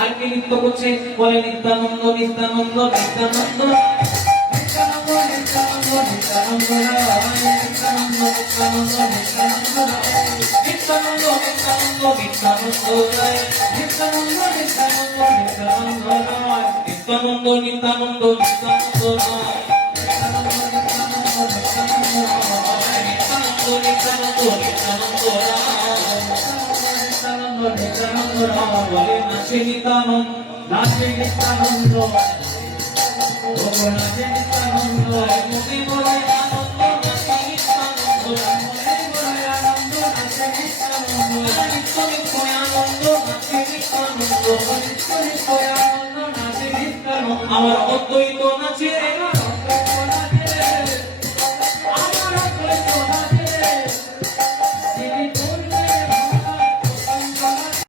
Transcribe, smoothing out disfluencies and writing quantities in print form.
আর কি নৃত্য করছে বলে নিত্যানন্দ নিত্যানন্দ নিত্যানন্দ নিত্যানন্দ নিত্যানন্দ বলে নাচে নিত্যানন্দ নাচে নিত্যানন্দ নাচে নিত্যানন্দ মনে বলে আনন্দ নাচে নিত্যানন্দ মনে বলে আনন্দ নাচে নিত্যানন্দ নিত্য নিত্য আনন্দ নাচে নিত্যানন্দ নিত্য নিত্য আনন্দ নাচে নিত্যানন্দ আমার অদ্বৈত